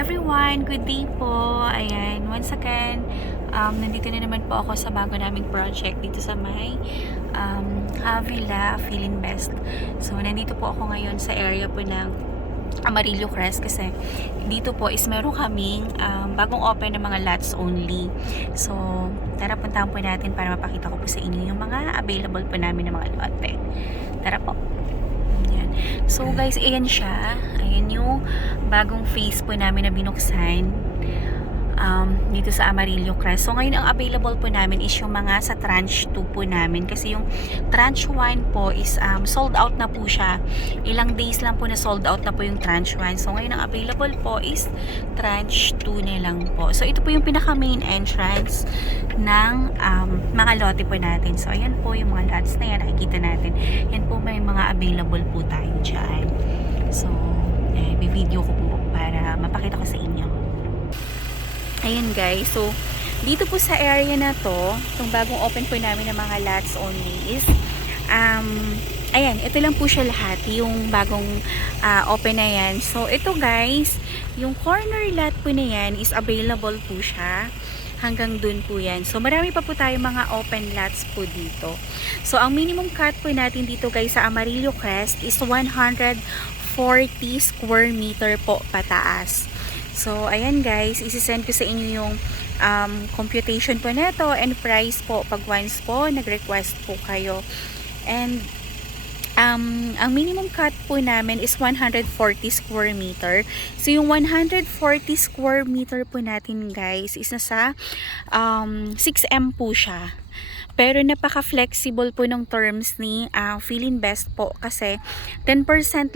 everyone! Good day po! Ayan, once again, nandito na naman po ako sa bago naming project dito sa may Havila, Philinvest. So, nandito po ako ngayon sa area po ng Amarillo Crest kasi dito po is meron kaming bagong open ng mga lots only. So, tara puntahan po natin para mapakita ko po sa inyo yung mga available po namin ng mga lote. Tara po! So guys, ayan siya. Ayan yung bagong phase po namin na binuksan dito sa Amarillo Crest. So ngayon ang available po namin is yung mga sa tranche 2 po namin. Kasi yung tranche 1 po is sold out na po siya. Ilang days lang po na sold out na po yung tranche 1. So ngayon ang available po is tranche 2 na lang po. So ito po yung pinaka main entrance ng mga lote po natin. So ayan po yung mga lots na yan. Nakikita natin. Yan po may mga available po tayo dyan. So video ko po para mapakita ko sa inyo. Ayan guys, so dito po sa area na to, itong bagong open po namin ng mga lots only is ayan, ito lang po siya lahat, yung bagong open na yan. So ito guys, yung corner lot po na yan is available po siya hanggang dun po yan. So marami pa po tayo mga open lots po dito. So ang minimum cut po natin dito guys sa Amarillo Crest is 140 square meter po pataas. So, ayan guys, isi-send ko sa inyo yung computation po neto and price po pag once po nag-request po kayo. And ang minimum cut po namin is 140 square meter. So, yung 140 square meter po natin guys is nasa 6M po siya. Pero napaka-flexible po ng terms ni Philinvest po kasi 10%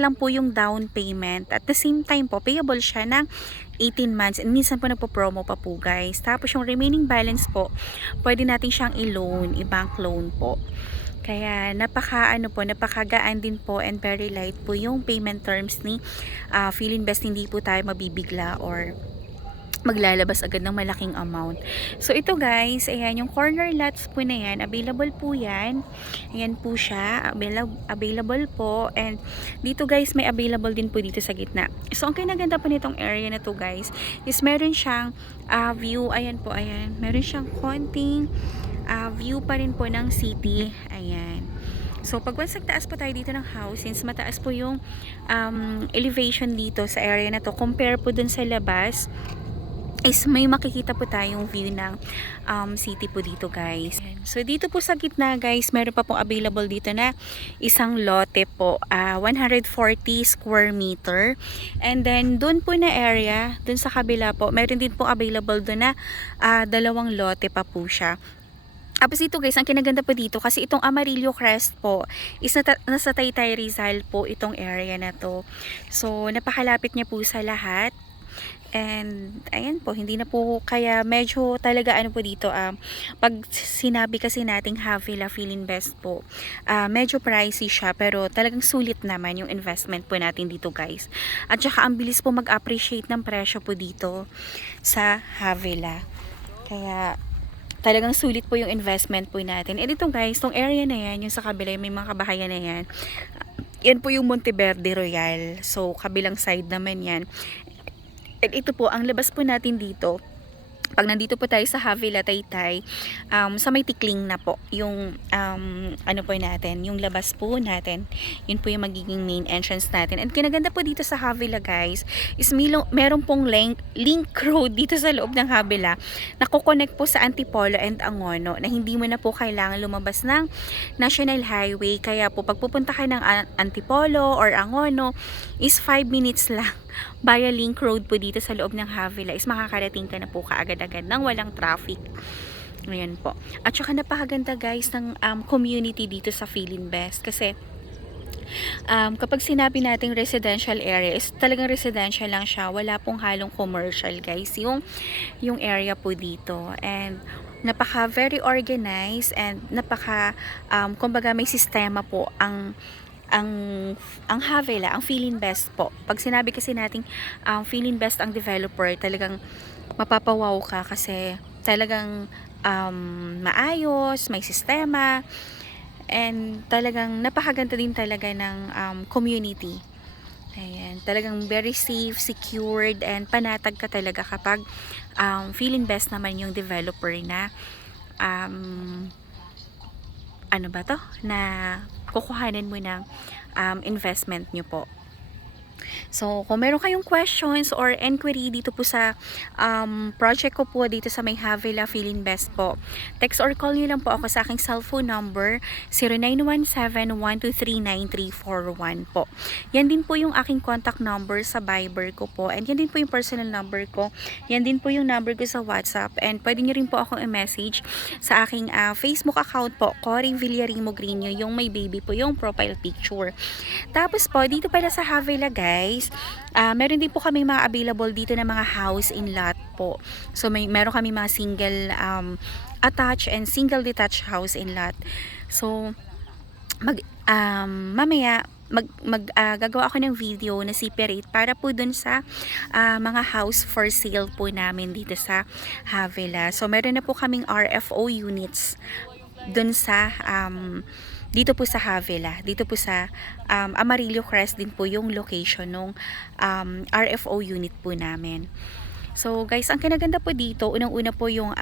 lang po yung down payment. At the same time po, payable siya ng 18 months. And minsan po nagpo-promo pa po guys. Tapos yung remaining balance po, pwede natin siyang i-loan, i-bank loan po. Kaya napakagaan din po and very light po yung payment terms ni Philinvest. Hindi po tayo mabibigla or maglalabas agad ng malaking amount. So ito guys, ayan yung corner lots po na yan, available po yan. Ayan po siya, available po. And dito guys, may available din po dito sa gitna. So ang kinaganda po nitong area na to guys, is meron siyang view, ayan po, ayan. Meron siyang konting view pa rin po ng city. Ayan. So, pag once nagtaas po tayo dito ng house, since mataas po yung elevation dito sa area na to, compare po dun sa labas, is may makikita po tayong view ng city po dito guys. So dito po sa gitna guys, meron pa pong available dito na isang lote po, 140 square meter. And then doon po na area, doon sa kabila po, meron din po available doon na dalawang lote pa po siya. Tapos dito guys, ang kinaganda po dito kasi itong Amarillo Crest po is nasa Taytay Rizal po itong area na to. So napakalapit niya po sa lahat. And ayan po, hindi na po kaya medyo talaga ano po dito pag sinabi kasi nating Havila Philinvest po, medyo pricey siya pero talagang sulit naman yung investment po natin dito guys. At saka ang bilis po mag-appreciate ng presyo po dito sa Havila. Kaya talagang sulit po yung investment po natin. And ito guys, tong area na yan, yung sa kabila, may mga kabahayan na yan. Yan po yung Monteverde Royal. So kabilang side naman yan. At ito po, ang labas po natin dito, pag nandito po tayo sa Havila Taytay, sa may tikling na po, yung ano po natin, yung labas po natin, yun po yung magiging main entrance natin. And kinaganda po dito sa Havila guys, is meron pong link road dito sa loob ng Havila, na kukonect po sa Antipolo and Angono, na hindi mo na po kailangan lumabas ng National Highway. Kaya po, pag pupunta kayo ng Antipolo or Angono, is 5 minutes lang via link road po dito sa loob ng Havila is makakarating ka na po kaagad-agad nang walang traffic. Ayan po. At saka napakaganda guys ng community dito sa Philinvest kasi kapag sinabi nating residential area is talagang residential lang siya, wala pong halong commercial guys yung area po dito. And napaka very organized and napaka kumbaga may sistema po ang Havila, ang Philinvest po. Pag sinabi kasi nating Philinvest ang developer, talagang mapapawaw ka kasi talagang maayos, may sistema, and talagang napakaganda din talaga ng community. Ayan, talagang very safe, secured, and panatag ka talaga kapag feel invest naman yung developer na um, ano ba to? Na kukuhanin mo ng investment nyo po. So, kung meron kayong questions or inquiry dito po sa project ko po dito sa may Havila Philinvest po, text or call nyo lang po ako sa aking cellphone number 0917-123-9341 po. Yan din po yung aking contact number sa Viber ko po, and yan din po yung personal number ko. Yan din po yung number ko sa WhatsApp, and pwede nyo rin po akong i-message sa aking Facebook account po, Cory Villarimo Grino, yung may baby po yung profile picture. Tapos po, dito pala sa Havila guys, meron din po kami mga available dito na mga house in lot po. So meron kami mga single attached and single detached house in lot. So mamaya gagawa ako ng video na separate para po dun sa mga house for sale po namin dito sa Havila. So meron na po kaming RFO units dun sa dito po sa Havila, dito po sa Amarillo Crest din po yung location ng RFO unit po namin. So guys, ang kinaganda po dito, unang-una po yung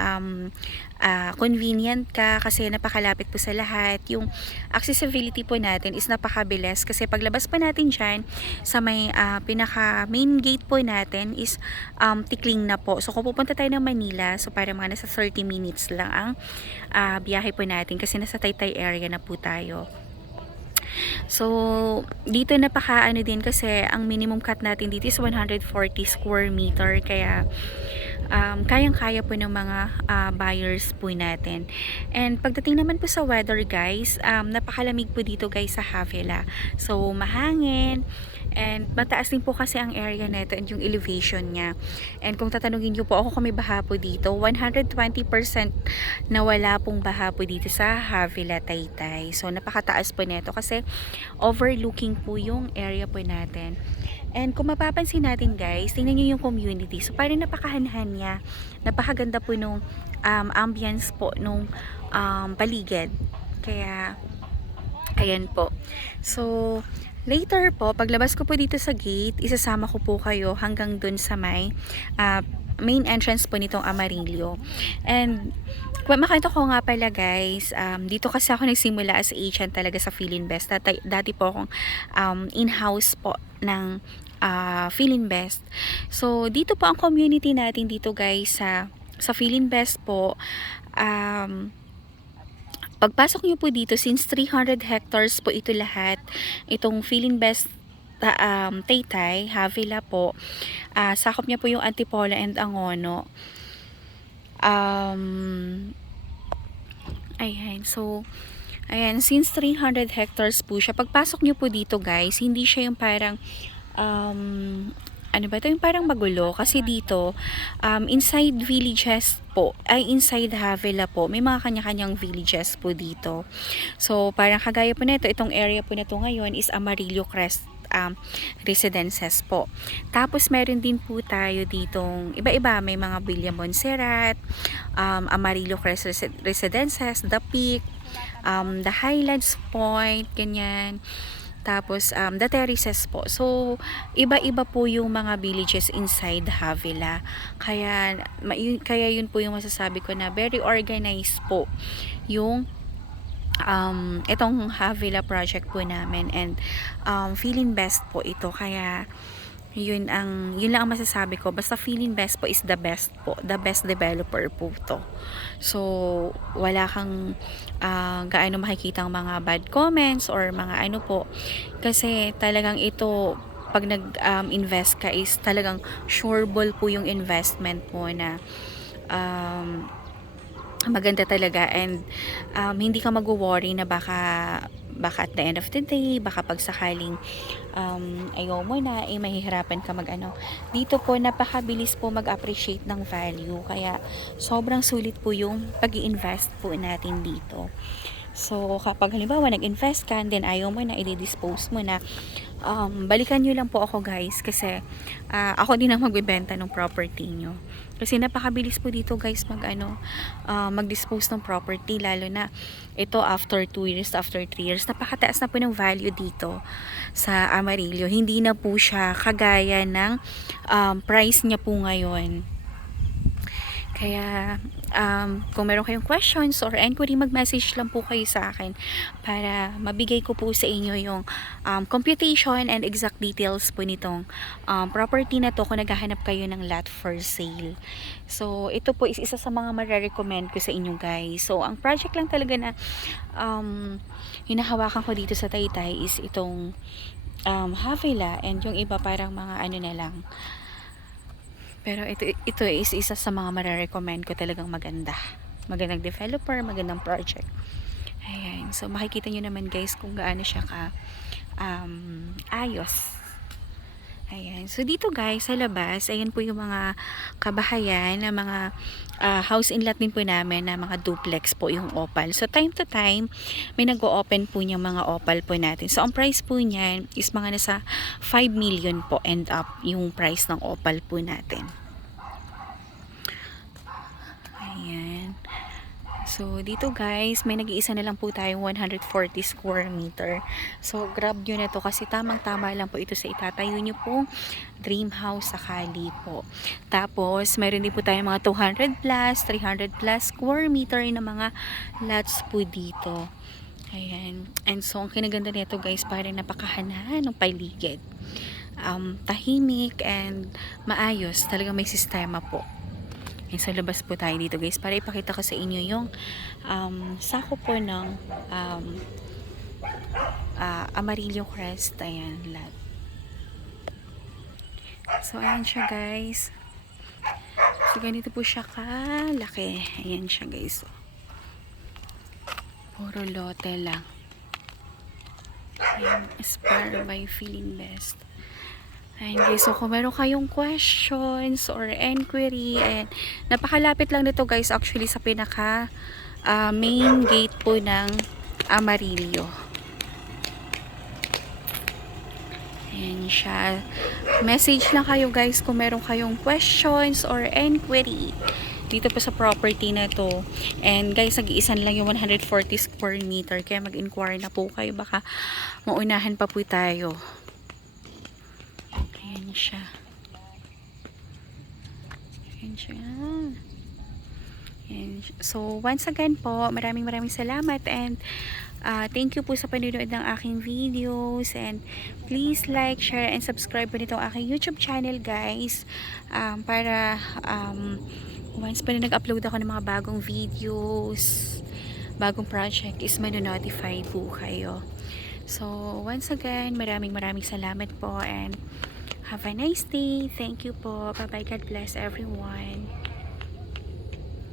convenient ka kasi napakalapit po sa lahat. Yung accessibility po natin is napakabilis kasi paglabas po natin dyan sa may pinaka main gate po natin is Tikling na po. So kung pupunta tayo ng Manila, so para mga nasa 30 minutes lang ang biyahe po natin kasi nasa Taytay area na po tayo. So, dito napaka ano din kasi ang minimum cut natin dito is 140 square meter, kaya kayang-kaya po ng mga buyers po natin. And pagdating naman po sa weather guys, napakalamig po dito guys sa Havila. So, mahangin. And mataas din po kasi ang area nito and yung elevation niya. And kung tatanungin niyo po ako kung may baha po dito, 120% na wala pong baha po dito sa Havila Taytay. So napakataas po nito kasi overlooking po yung area po natin. And kung mapapansin natin guys, tingnan niyo yung community. So parang napakahanhan niya. Napakaganda po nung ambience po nung paligid. Kaya ayan po. So later po, paglabas ko po dito sa gate, isasama ko po kayo hanggang dun sa may main entrance po nitong Amarillo. And makita ko nga pala guys, dito kasi ako nagsimula as agent talaga sa Philinvest. Dati po akong in-house po ng Philinvest. So dito po ang community natin dito guys sa Philinvest po. Pagpasok nyo po dito, since 300 hectares po ito lahat, itong Philinvest Taytay, Havila po, sakop niya po yung Antipolo and Angono. Ayan, so ayan, since 300 hectares po siya, pagpasok nyo po dito guys, hindi siya yung parang ano ba ito, yung parang magulo kasi dito inside villages po, ay inside Havila po, may mga kanya-kanyang villages po dito. So parang kagaya po nito, itong area po na to ngayon is Amarillo Crest residences po. Tapos meron din po tayo ditong iba-iba, may mga Villa Montserrat, Amarillo Crest residences, The Peak, The Highlands Point, ganyan. Tapos, the terraces po. So, iba-iba po yung mga villages inside Havila. Kaya yun po yung masasabi ko na very organized po yung itong Havila project po namin. And, Philinvest po ito. Kaya, yun lang ang masasabi ko. Basta Philinvest po is the best po, the best developer po to. So wala kang gaano makikita ang mga bad comments or mga ano po, kasi talagang ito pag nag-invest ka is talagang sureball po yung investment mo na maganda talaga, and hindi ka mag-worry na baka at the end of the day, baka pag sakaling ayaw mo na, mahihirapan ka dito po napakabilis po mag-appreciate ng value, kaya sobrang sulit po yung pag-i-invest po natin dito. So kapag halimbawa nag-invest ka, then ayaw mo na, i-dispose mo na, balikan nyo lang po ako guys kasi ako din ang magbebenta ng property nyo. Kasi napakabilis po dito guys mag-dispose ng property, lalo na ito after 2 years, after 3 years. Napakataas na po ng value dito sa Amarillo. Hindi na po siya kagaya ng price niya po ngayon. Kaya kung meron kayong questions or inquiry, mag-message lang po kayo sa akin para mabigay ko po sa inyo yung computation and exact details po nitong property na to kung naghahanap kayo ng lot for sale. So ito po is isa sa mga mare-recommend ko sa inyo guys. So ang project lang talaga na hinahawakan ko dito sa Taytay is itong Havila, and yung iba parang mga ano na lang. Pero ito is isa sa mga mare-recommend ko talagang magandang developer, magandang project. Ayan, so makikita nyo naman guys kung gaano siya ayos. Ayan, so dito guys sa labas, ayan po yung mga kabahayan na mga house in lot din po namin na mga duplex po yung opal. So time to time may nag-o-open po niyang mga opal po natin. So ang price po niyan is mga nasa 5 million po end up yung price ng opal po natin. Ayan. So, dito guys, may nag-iisa na lang po tayong 140 square meter. So, grab nyo na to kasi tamang-tama lang po ito sa itatayo nyo pong dream house sa Cali po. Tapos, meron din po tayong mga 200 plus, 300 plus square meter na mga lots po dito. Ayan. And so, ang kinaganda nito guys, parang napakahanahan ng paligid. Tahimik and maayos. Talagang may sistema po. Sa labas po tayo dito guys para ipakita ko sa inyo yung sako po ng Amarillo Crest. Ayan, lot. So ayan siya guys. So ganito po siya kalaki. Ayan siya guys. Puro lote lang. Ayan, Aspire by Feeling Best. Ayan guys, so kung meron kayong questions or inquiry, and napakalapit lang nito guys actually sa pinaka main gate po ng Amarillo. Ayan siya. Message lang kayo guys kung meron kayong questions or inquiry dito po sa property na to. And guys, nag-iisan lang yung 140 square meter, kaya mag-inquire na po kayo, baka maunahan pa po tayo. Ayan siya. Ayan siya. Ayan. So, once again po, maraming salamat, and thank you po sa panonood ng aking videos, and please like, share, and subscribe po nito aking YouTube channel guys, para once pa na nag-upload ako ng mga bagong videos, bagong project, is manonotify po kayo. So, once again, maraming salamat po, and have a nice day. Thank you po. Bye-bye. God bless everyone.